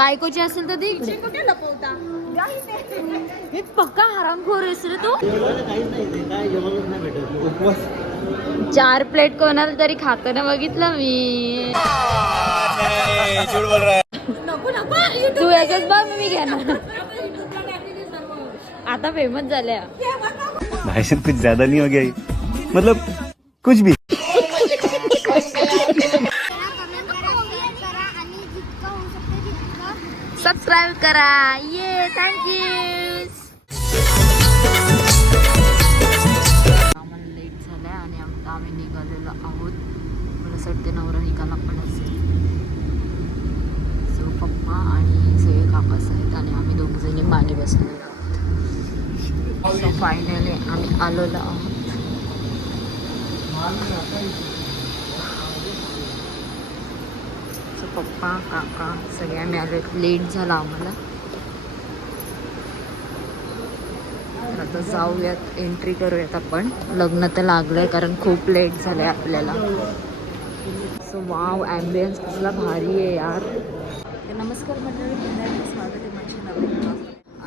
बायकोची असेल तर दे इकडे. कुठे लपवता हे पक्का हरामखोर आहेस रे तू. 4 प्लेट कोणाला तरी खाताना बघितलं मी. नको नको तू याच्यात बघ मी घेणार. आता फेमस झाल्या. भाई साहब कुछ ज्यादा नहीं हो गया ये? मतलब कुछ भी. सबस्क्राईब करा. ये थँक्यू. आम्हाला लेट झालंय आणि आम्ही निघालेलो आहोत. मला असं वाटतं नवरा निघाला पण असेल. सो पप्पा आणि सगळे काकास आहेत आणि आम्ही 2 जणी मागे बसलेलो आहोत. सो फायनली आम्ही आलेलो आहोत. सो पप्पा काका सगळे आम्ही आलो. लेट झाला आम्हाला. तर आता जाऊयात, एंट्री करूयात आपण. लग्न तर लागलंय कारण खूप लेट झालंय आपल्याला. सो वाव, ॲम्बियन्स कसला भारी आहे यार. तर नमस्कार मंडळी, पुन्हा एकदा स्वागत आहे माझ्या नवीन ब्लॉग.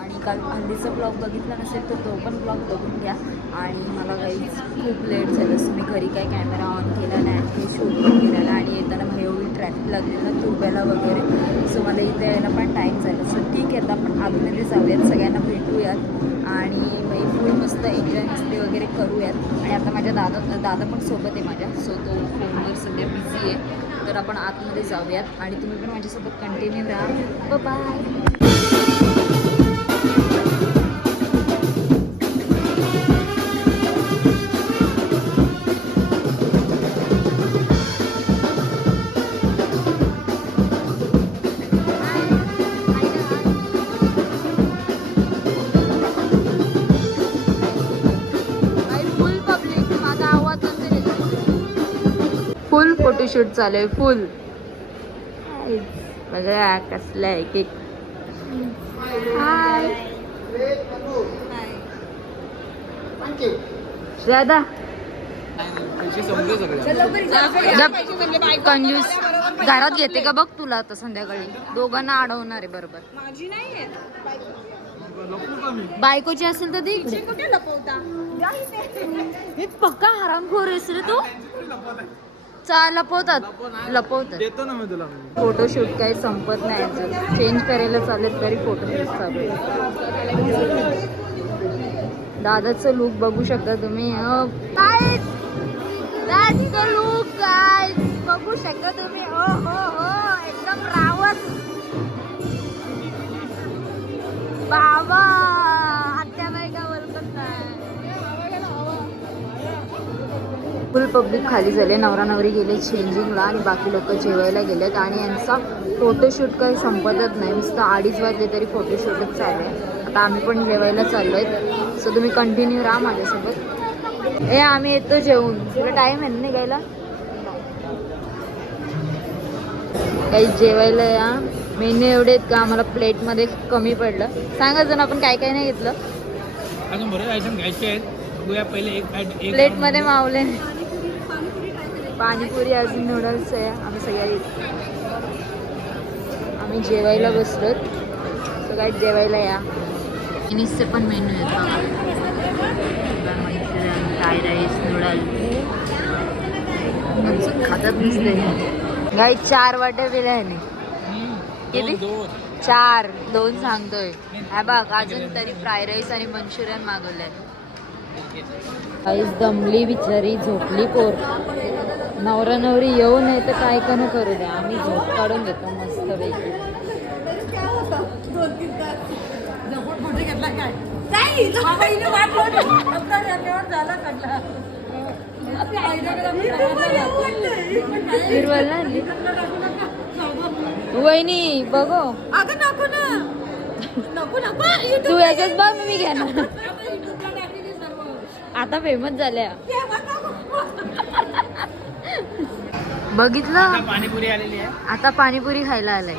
आणि काल हल्लीचा ब्लॉग बघितला नसेल तर तो पण ब्लॉग बघून घ्या. आणि मला काही खूप लेट झालं, सो मी घरी काही कॅमेरा ऑन केला नाही, काही शूट पण केलेला. आणि येताना एवढी ट्रॅफिक लागली ना तुर्ब्याला वगैरे, सो मला इथे यायला पण टाईम झाला. सो ठीक आहे, आता आपण आतमध्ये जाऊयात, सगळ्यांना भेटूयात आणि मग फुल मस्त एन्जॉय मस्ती वगैरे करूयात. आणि आता माझ्या दादा पण सोबत आहे माझ्या, सो तो फोनवर सध्या बिझी आहे. तर आपण आतमध्ये जाऊयात आणि तुम्ही पण माझ्यासोबत कंटिन्यू राहा. बाय. फुल फोटोशूट चालू आहे, फुल. बघा कसलं आहे केक. हाय दादा. कंजूस घरात घेते का बघ तुला आता संध्याकाळी. दोघांना अडवणार आहे बरोबर. माझी नाही बायकोची असेल तर दे इकडे. कुठे लपवता हे पक्का हरामखोर आहेस रे तू. लपवतात. देतो ना मी तुला. फोटोशूट काही संपत नाही अजून. चेंज करायला चालेल तरी फोटोशूट चालू आहे. दादाचं लुक बघू शकता तुम्ही. लुक काय बघू शकता तुम्ही. हो हो हो, एकदम रावस बाबा. आत्याबाई का बोलत नाही. फुल पब्लिक खाली झाले. नवरा नवरी गेले चेंजिंगला आणि बाकी लोक जेवायला गेलेत. आणि यांचा फोटोशूट काही संपतच नाही. नुसतं 2:30 वाजले तरी फोटोशूटच चालू आहे. आता आम्ही पण जेवायला चाललो आहेत, सो तुम्ही कंटिन्यू राहा माझ्यासोबत. आम्ही येतो जेवून. तुला टाईम आहे ना निघायला. काही जेवायला या. मेन्यू एवढे आहेत का आम्हाला प्लेटमध्ये कमी पडलं. सांगा अजून आपण काय काय नाही घेतलं. अजून बरेच आयटम घ्यायचे आहेत. बघूया पहिले एक प्लेटमध्ये मावले. पाणीपुरी, अजून नूडल्स आहे. आम्ही सगळ्या आम्ही जेवायला बसलो. सगळ्यात जेवायला या. चायनीजचे पण मेन्यू आहेत बघा. मंचुरियन, फ्राय राईस, नूडल्स खातात नसते. गाई 4 वाटे बिर्याणी. किती? 4. 2 सांगतोय. हा बघ, अजून तरी फ्राय राईस आणि मंचुरियन मागवलंय. काहीच दमली बिचारी, झोपली पोर. नवरा नवरी येऊ नये तर काय का न करू द्या, आम्ही झोप काढून घेतो मस्त पैकी. वहिनी बघो. तू याच्यात बघ मी घेणार. आता फेमस झाल्या. बघितलं. पाणीपुरी आलेली आहे. आता पाणीपुरी खायला आलाय.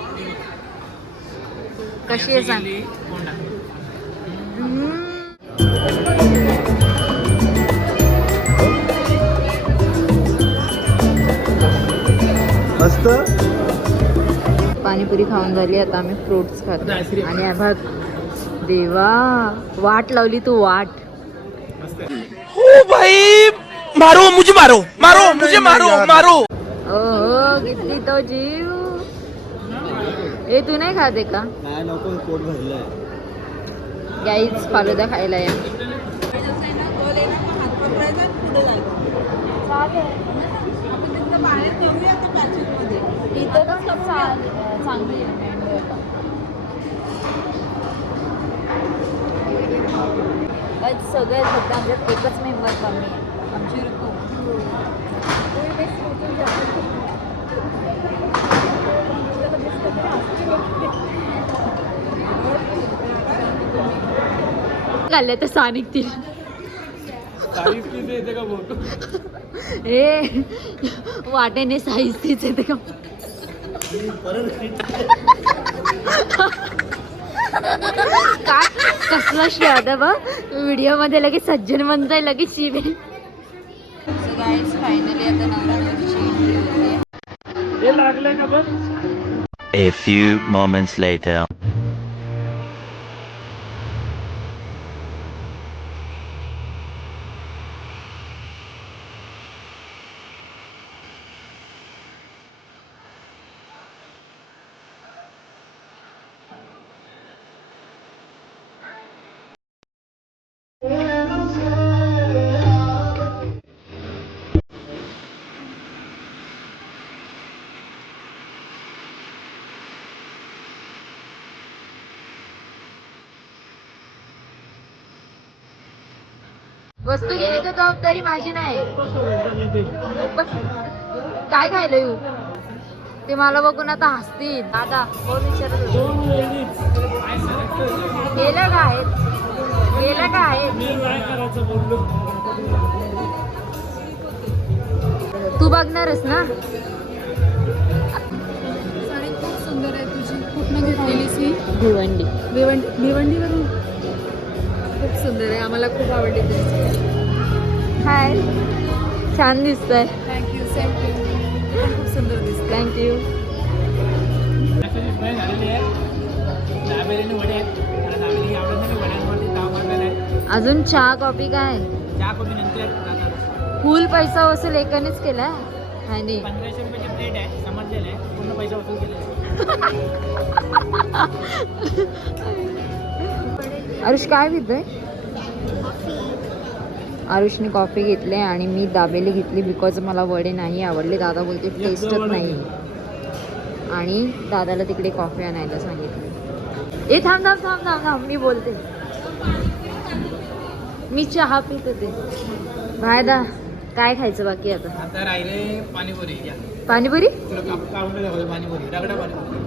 कशी आहे सांग. मस्त. पाणीपुरी खाऊन झाली, आता आम्ही फ्रुट्स खातो. आता आईस्क्रीम. आणि बघ देवा, वाट लावली तू, वाट. ओ भाई मारो मुझे, मारो मारो मुझे, मारो मारो. हो किती तो जीव. ए तू नाही खाते का? नाही नको, पोट भरलंय. गाईच फालुदा खायला या. गोल आहे ना, मग हात पकडायचा आणि पुढे जायचं. आपण तिथं बाहेर जाऊया त्या पॅचेसमध्ये. इथं पण चांगली आहे. सगळे सध्या आमच्यात एकच मेंबर कमी आहे, आमची ऋतू. घालले तर सा निघतील. येते का बोलतो ए वाटेने साईज तीच येते का? काय कसला शिवाद बघ व्हिडिओ मध्ये, लगेच सज्जन बनताय, लगेच शिवे. फायनली आता नवरा नवरीची एंट्री होते. हे लागलंय का बघ. A few moments later. वस्तू गेली तर जबाबदारी माझी नाही. बस, काय खायला येऊ ते मला बघून आता हसतील. दादा कोण विचारत होते? गेलं काय, गेलं काय? तू बघणारच ना. साडी खूप सुंदर आहे तुझी. कुठनं घेतलेलीस ही? भिवंडी. भिवंडीवरून. खूप सुंदर आहे, आम्हाला खूप आवडली तुझी. हाय, छान दिसतंय. थँक्यू. Same too. खूप सुंदर दिसते. थँक्यू. झालेली आहे. दाबेलीने वडे आहेत. मला दाबेली आवडत नाही, वड्यांवरती ताव मारलेला आहे. अजून चहा कॉफी काय? चहा कॉफी नंतर जातात. फुल पैसा वसूल एकानेच केलाय. आणि 1500 रुपयाची प्लेट आहे, समजलेलं आहे, पूर्ण पैसा वसूल केलेला आहे. आरुष काय पितोय? आरुषने कॉफी घेतली आणि मी दाबेली घेतली बिकॉज मला वडे नाही आवडले. दादा बोलते टेस्टच नाही, आणि दादाला तिकडे कॉफी आणायला सांगितली. ए थांब थांब थांब थांब थांब, मी बोलते. मी चहा पित होते. भायदा काय खायचं बाकी आता? आता राहिले पाणीपुरी. या पाणीपुरी. तुला काउंटर दाखवतो. पाणीपुरी, रगडा पाणीपुरी.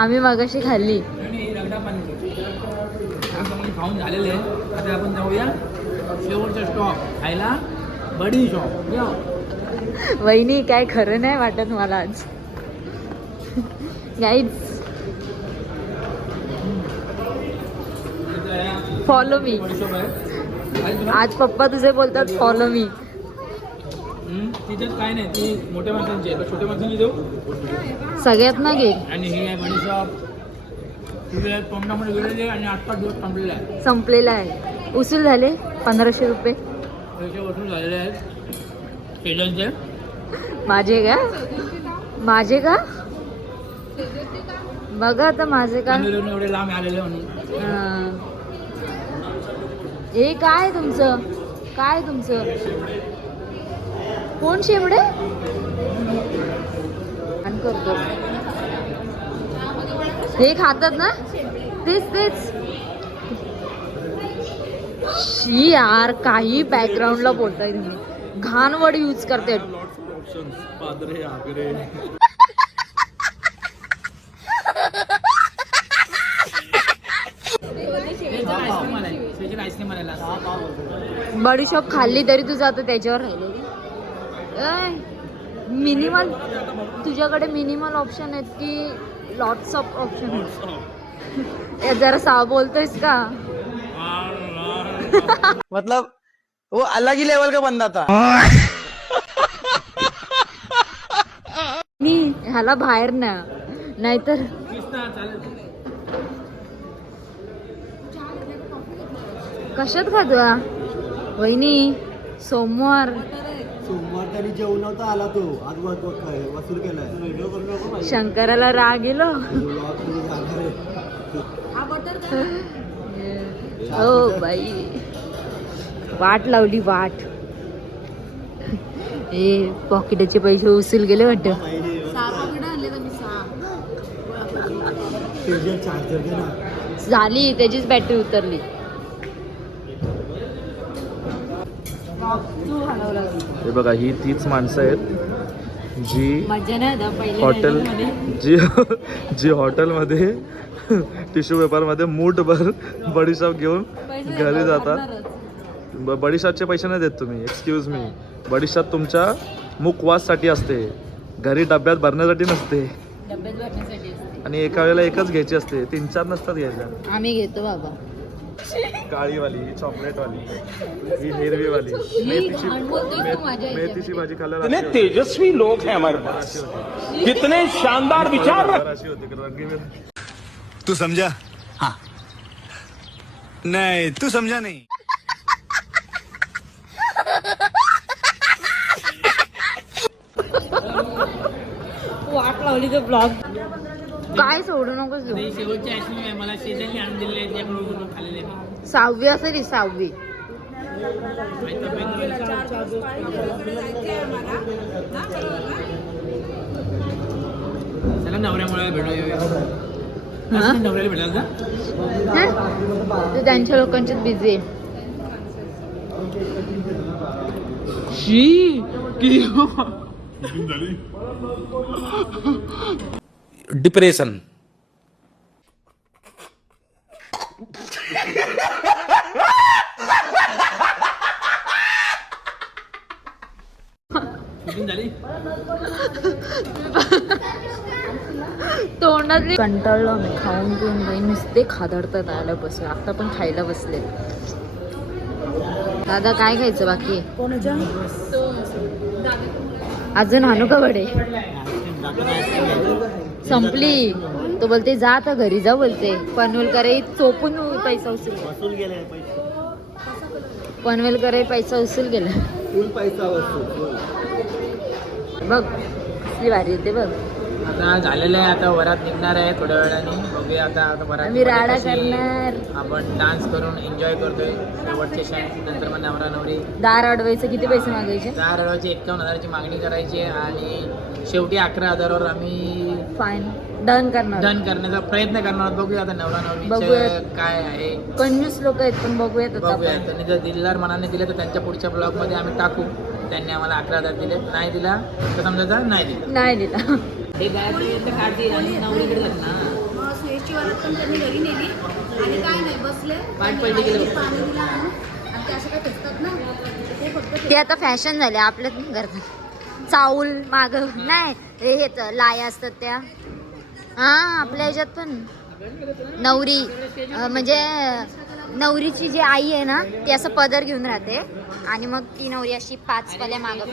आम्ही मगाशी खाल्ली. आणि रगडा पाणीपुरी आपण खाऊन झालेले आहे. आता आपण जाऊया शेवटचा स्टॉप खायला, बडी शॉप. या वहिनी काय खरं नाही वाटत मला आज. Guys follow me. बडी शॉप आहे. आज पप्पा तुझे बोलतात फॉलो मी. तिच्यात काय नाही, ती मोठ्या माणसांची आहे. छोट्या माणसांची देऊ. सगळ्यात ना घे. आणि ही आहे बडी शॉप. तिथे तोंडामध्ये गेलेली आहे आणि 8-5 दिवस थांबलेला आहे. संपलेला आहे. उसूल झाले 1500 रुपये पैसे वसूल झालेले आहेत स्टेजनचे. माझे का? माझे का? बघा आता माझे का. एवढे लांब आलेले म्हणून. हा. हे काय तुमचं? काय तुमचं? कोण शेवडे करतो? हे खातात ना, तेच तेच. शी यार, काही बॅकग्राऊंडला बोलताय तुम्ही. घाण वर्ड यूज करते. बडीशॉप खाल्ली तरी तुझं आता त्याच्यावर राहिले. मिनिमल तुझ्याकडे मिनिमल ऑप्शन आहेत की लॉट्स ऑफ ऑप्शन आहेत? जरा सा बोलतोयस का? मतलब वो अलग ही लेवल का बंदा था. ह्याला बाहेर ना, नाहीतर कशात खातो वहिनी? सोमवार तरी जेवणात आला तो आज वसूल केलाय. शंकराला राग गेलो. हो बाई, वाट लावली वाट. ए पॉकेटचे पैसे उचल गेले वाटत. झाली त्याचीच बॅटरी उतरली. हे बघा, ही तीच माणसं आहेत जी मजा नाही हॉटेल जी हॉटेलमध्ये टिश्यू पेपरमध्ये मूठभर बडीशाप घेऊन घरी जातात. बडीशापचे पैसे नाही देत तुम्ही. एक्सक्यूज मी, बडीशाप तुमच्या मुखवाससाठी असते, घरी डब्यात भरण्यासाठी नसते. आणि एका वेळेला एकच घ्यायची असते, 3-4 नसतात घ्यायच्या. आम्ही घेतो बाबा. काळीवाली, ही चॉकलेटवाली, ही हिरवीवाली. मेथीची भाजी खाल्ल्यावर कितने तेजस्वी लोग हैं हमारे पास, कितने शानदार विचार. अशी होती रंगीबेरंगी. तू समझा? हाँ. नहीं तू समझा नहीं. वाट लावली तर ब्लॉग काय सोडू नकोस तू. शेवटची आईस्क्रीम आहे, मला शेजारी आणून दिलेली आहे, त्याकडून खाल्लेले मी. 6वी असेल ही, 6वी. चला नवऱ्यामुळे भेटूया. हा? नवऱ्याला भेटायला जा. ते त्यांच्या लोकांच्यात बिझी आहे. डिप्रेशन. तोंडातली कंटाळलो मी खाऊन पिऊन. बाई नुसते खादडतात आल्यापासून. आता पण खायला बसले. दादा काय खायचं बाकी? अजून आणू का वडे? संपली. तो बोलते जा आता घरी जा, बोलते पनवेलकर चोपून पैसा उचल गेला. पनवेलकर पैसा उचल गेला. बघ कसली भारी येते बघ. आता झालेलं आहे, आता वरात निघणार आहे थोड्या वेळाने. बघूया आता वरात. आम्ही राडा करणार. आपण डान्स करून एन्जॉय करतोय शेवटचे क्षण. नंतर मग नवरा नवरी दार अडवायचं. किती पैसे मागायचे? 51,000ची मागणी करायची आणि शेवटी 11,000वर आम्ही फाईन डन करणार. डन करण्याचा प्रयत्न करणार आहोत. बघूया आता नवरा बघूया. नवरीचं काय आहे. कंजूस लोक आहेत पण बघूयात आता बघूया. आपण. त्यांनी जर दिलदार मनाने दिले तर त्यांच्या पुढच्या ब्लॉगमध्ये आम्ही टाकू. त्यांनी आम्हाला 11,000 दिले, नाही दिला तर समजा नाही दिला. नाही दिला. हे गायत्री काढतील आणि नवरीकडे जात ना. स्टेजची वरात पण त्यांनी घरी नेली आणि काय नाही बसले पाठ पडली गेलं. पाणी दिलं आणून. आणि ते असं काय फेकतात ना, ते फक्त ते आता फॅशन झाले आपल्यात नाही करतात. चाऊल माग नाही हे लाया असतात त्या. हा आपल्या ह्याच्यात पण नवरी म्हणजे नवरीची जी आई आहे ना ती असं पदर घेऊन राहते आणि मग ती नवरी अशी 5 पाल्या मागत.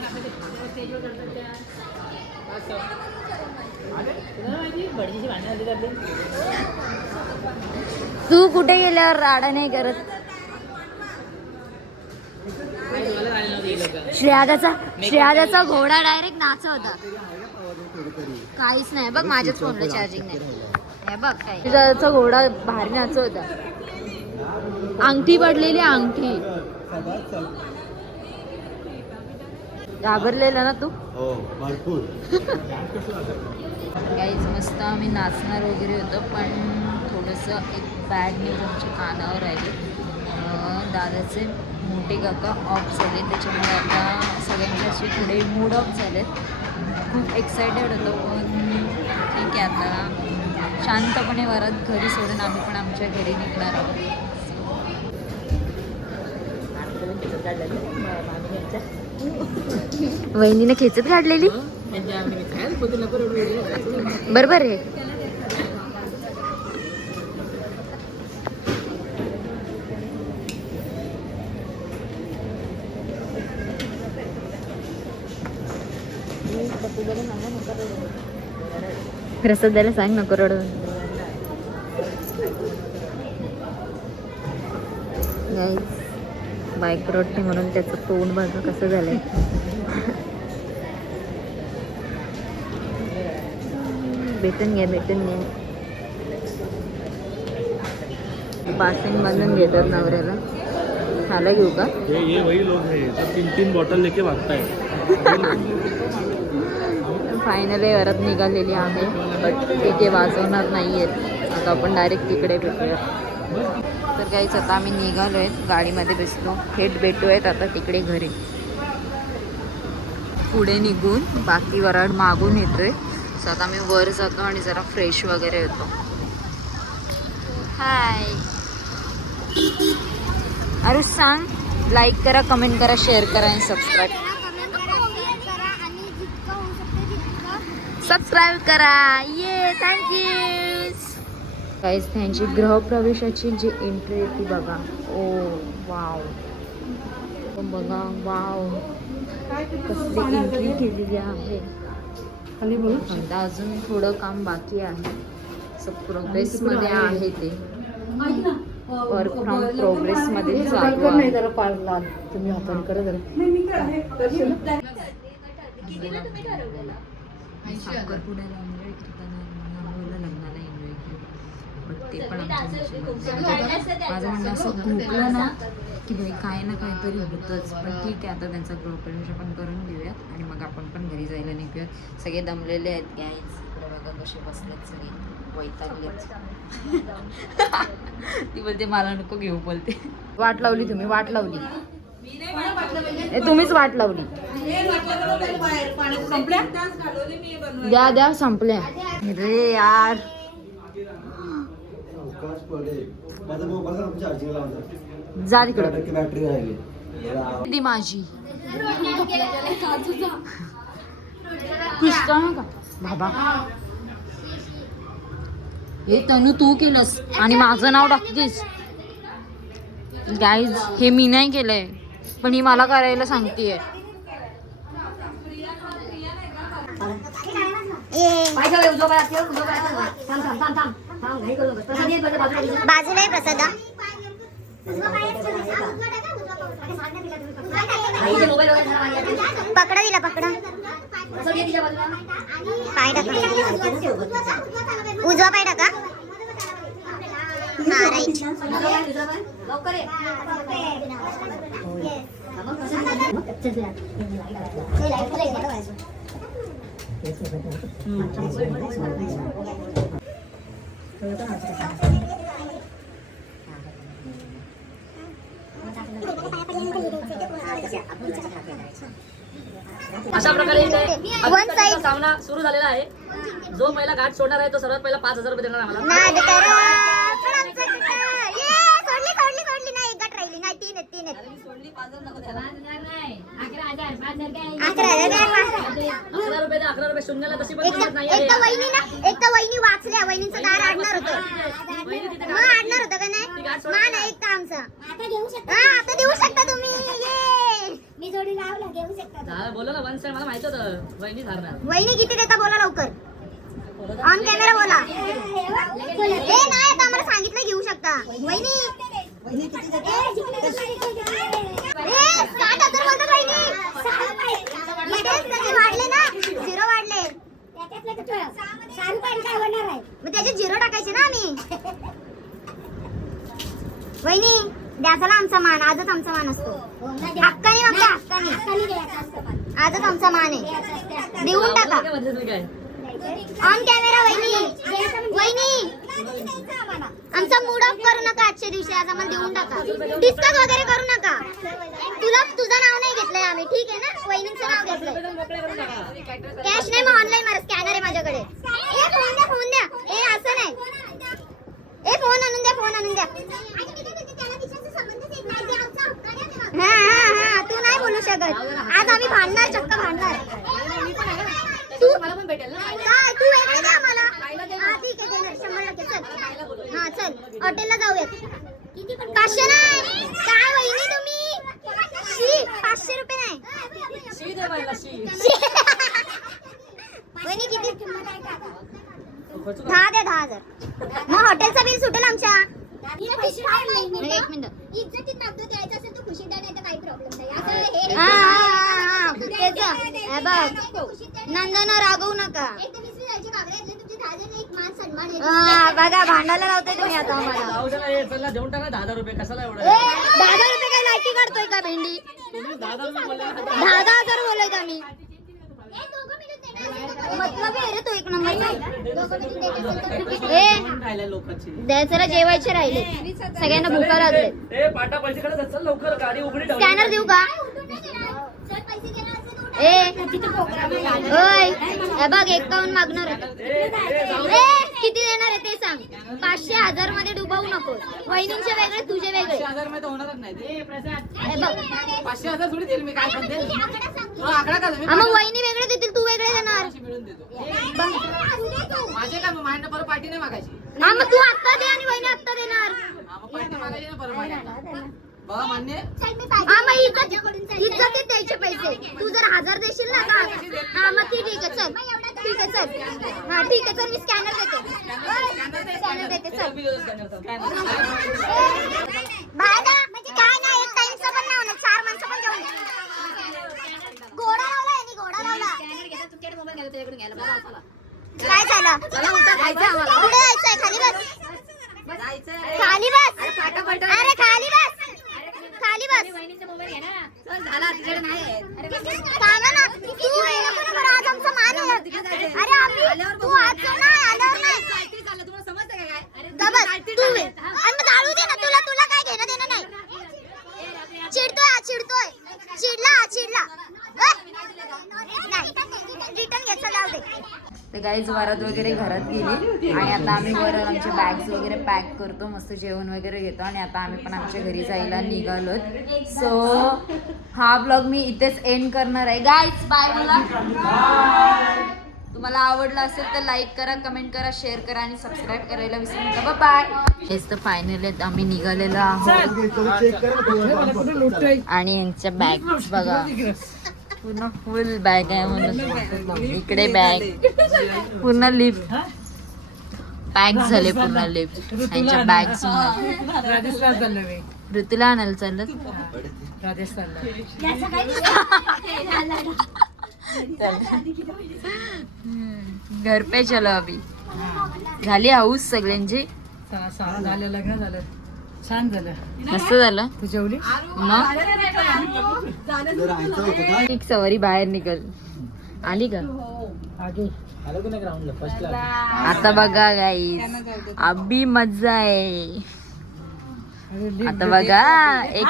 तू कुठे गेल्यावर राडा नाही करत. श्रेयाचा घोडा डायरेक्ट नाच होता. काहीच नाही बघ, माझ्याच फोनला चार्जिंग नाही. हे बघ काय श्रेयाचा घोडा भारी नाच होता. अंगठी पडलेली अंगठी. घाबरलेला ना तू? हो भरपूर. काहीच मस्त आम्ही नाचणार वगैरे होतं पण थोडंसं एक बॅड न्यूज आमच्या कानावर आली. दादाचे मोठे काका ऑफ झाले, त्याच्यामुळे आता सगळ्यांचे असे थोडे मूड ऑफ झालेत. खूप एक्सायटेड होतो पण ठीक आहे, आता शांतपणे वरात घरी सोडून आम्ही पण आमच्या घरी निघणार आहोत. वहिनीने खेचत काढलेली बरोबर आहे. प्रसाद द्यायला सांग नको रडून. बाईक रडते म्हणून त्याचं तोंड बघा कसं झालंय. भेटून घ्या. पासिंग बांधून घेतात नवऱ्याला. हाला घेऊ का? ये वही लोग हैं सब 3-3 बॉटल लेके भागता है. फायनली घरात निघालेली आहे, बट तिथे वाजवणार नाही आहेत. आता आपण डायरेक्ट तिकडे भेटूया. तर काहीच आता आम्ही निघालो आहेत, गाडीमध्ये बसलो, थेट भेटूयात आता तिकडे घरी. पुढे निघून बाकी वराड मागून येतोय. सो आता आम्ही वर जातो आणि जरा फ्रेश वगैरे येतो. हाय. अरे सांग, लाईक करा, कमेंट करा, शेअर करा आणि सबस्क्राईब करा. ये थँक्यू. काहीच त्यांची गृहप्रवेशाची जी एंट्री आहे ती बघा. ओ वाव, बघा वाव, कसली एंट्री केलेली आहे. आता अजून थोडं काम बाकी आहे. सो प्रोग्रेसमध्ये आहे ते. वर्क फ्रॉम प्रोग्रेसमध्ये चालू आहे. तुम्ही हाताने करा जरा. साखरपुड्याला एन्जॉय करताना लग्नाला एन्जॉय केलं, बट ते पण माझं म्हणणं असं भोगलं ना की भाई काय ना काहीतरी होतंच. पण ठीक आहे, आता त्यांचा गृहप्रवेश आपण करून घेऊयात आणि मग आपण पण घरी जायला निघूयात. सगळे दमलेले आहेत गाईज. इकडे बघा कसे बसलेत सगळे, वैतागलेत. ती बोलते मला नको घेऊ, बोलते. वाट लावली तुम्ही, वाट लावली. तुम्हीच वाट लावली. द्या संपल्या रे यार. माझा मोबाईल चार्जिंग लावला. जा तिकडे. बॅटरी राहिली ती माझी पुष्का का बाबा. हे तनु तू केलंस आणि माझं नाव टाकतेस. गाईज हे मी नाही केलंय, पण ही मला करायला सांगतेय. बाजूला आहे प्रसाद. पकडा दिला, पकडा. पाय टाका, उजवा पाय टाका. हा राईट. अशा प्रकारे वन साइड सामना सुरू झालेला आहे. जो पहिला घाट सोडणार आहे तो सर्वात पहिला 5,000 रुपये देणार आम्हाला. नाद करा. सोडली नाही, एक गाठ राहिली. नाही, 3 आहेत. 11 रुपये द्या, 11 रुपये शून्याला तशी पण किंमत नाही एक तर वहिनी वाचल्या. वहिनीचं दार आडणार होतं. मग आडणार होतं का नाही. मान आहे एक तर आमचा. आता देऊ शकता तुम्ही. मी जोडी लावला, घेऊ शकता. बोला ना, वन साइड मला माहित होतं वहिनी धारणार. वहिनी किती देता बोला लवकर. ऑन कॅमेरा बोला. हे नाही, आता आम्हाला सांगितलं घेऊ शकता. वहिनी 60,000 बोलतात वहिनी. वाढले ना, 0 वाढले. मग त्याचे 0 टाकायचे ना आम्ही. वहिनी द्या चला, आमचा मान. आजच आमचा मान असतो. हक्काने मागता, हक्काने. आजच आमचा मान आहे. देऊन टाका. On camera. वहिनी आमचा मूड ऑफ करू नका आजच्या दिवशी. आज आम्हाला देऊन टाका. डिस्कस वगैरे करू नका. तुझं नाव नाही घेतलंय आम्ही, ठीक आहे ना. वहिनींचं नाव घेतलंय. कॅश नाही, मग ऑनलाईन मारा. स्कॅनर आहे माझ्याकडे. फोन द्या. ए असं नाही. फोन आणून द्या. हा तू नाही बोलू शकत. आज आम्ही भांडणार, चक्क भांडणार. तू वेगळं द्या आम्हाला. हा ठीक आहे, देणार 100%. चल. हा चल, हॉटेलला जाऊयात. 500 नाही. काय वहिनी तुम्ही. 500 रुपये नाही. वहिनी किती किंमत आहे का? 10,000 मग हॉटेलचा बिल सुटेल आमच्या. एक मिनिट. इज्जतीत नागतो द्यायचं असेल तर खुशी द्या, नाही तर काही प्रॉब्लेम नाही. नंदन रागवू नका. बघा भांडायला लावतोय तुम्ही आता आम्हाला. जाऊ दे ना, हे चला देऊन टाका 10,000 रुपये. कशाला एवढं 10,000 रुपये काय लायकी काढतोय का भेंडी? 10,000 बोलत आम्ही. मतलब आहे रे तो एक नंबरचा. द्यायचं जेवायचे राहिले, सगळ्यांना भुका लागले. ए पाटा पैसे कडे चल लवकर, गाडी उघडी ठेव. स्कॅनर देऊ का? ए ओय, हे बघ 51 मागणार होता. किती देणार आहे ते सांग. 500 1000 मध्ये डुबवू नको. वहिनींचे वेगळे, तुझे वेगळे. 5,000 मध्ये होणारच नाही. हे बघ 500,000 थोडी देईल मी, काय म्हणते आकडा का तुम्ही? मग वहिनी वेगळे देतील, तू वेगळे देणार. मिळून देतो माझे काय माहिती, परत पार्टी नाही मागायची. हा मग तू आत्ता दे आणि वहिनी आत्ता देणार. पार्टी मागायची ना परत माझ्याकडे. बघा मान्य. हा मग इज्जत द्यायचे पैसे. तू जर 1000 देशील ना का, हा मग ती ठीक आहे चल. ठीक आहे चल. हा ठीक आहे चल, मी स्कॅनर देते. स्कॅनर देते चल. म्हणजे काय नाही, एक टाइमचं पण नाही होणार, 4 माणसं पण जेवण द्या. घोडा लावला यांनी, घोडा लावला. काय झालं? पुढे जायचंय, खाली बस. खाली बस. अरे खाली बस. खाली बस. सांगा ना, तू आहे ना बरोबर, आज आमचा मान आहे. अरे आम्ही तू आज नाही आल्यावर नाही. गबस, तू आहे. आणि मग जाळू दे ना, तुला काय घेणं देणं नाही. चिडतोय. चिडला. रिटर्न घ्यायचं, जाऊ दे. तर गाईज वरात वगैरे घरात गेली आणि आता आम्ही वर आमचे बॅग्स वगैरे पॅक करतो, मस्त जेवण वगैरे घेतो आणि आता आम्ही पण आमच्या घरी जायला निघालोत. सो हा ब्लॉग मी इथेच एंड करणार आहे. गाईज बाय बोला. तुम्हाला आवडला असेल तर लाईक करा, कमेंट करा, शेअर करा आणि सबस्क्राईब करायला विसरू नका. बाय. हेच तर फायनली आम्ही निघालेलो आहोत आणि यांच्या बॅग बघा, पूर्ण फुल बॅग आहे म्हणून. इकडे बॅग पूर्ण लिफ्ट पॅक झाले, पूर्ण लिफ्ट त्यांच्या बॅग्स. राजस्थान चाललो मी. ऋतूला आणायला चाललं. राजस्थानला. घर पे चलो अभी. झाली हाऊस सगळ्यांची. झालं, लग्न झालं, छान झालं. मस्त झालं. तू जेवली? मग एक सवारी बाहेर निघल आली का? आता बघा गाईस, अभी मजा आहे. आता बघा एक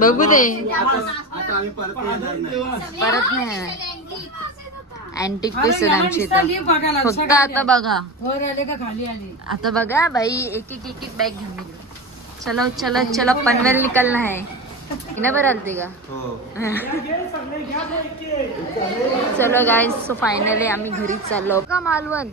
बघू दे. परत नाही अँटिक पीस आहेत आमची इथं. फक्त आता बघा, वर आले का खाली आली? आता बघा बाई, एक बॅग घेऊन निघलो. चलो पनवेल निकलना है. इना बरं आलते का? चलो गाईज, सो फायनली आम्ही घरी चाललो का मालवण.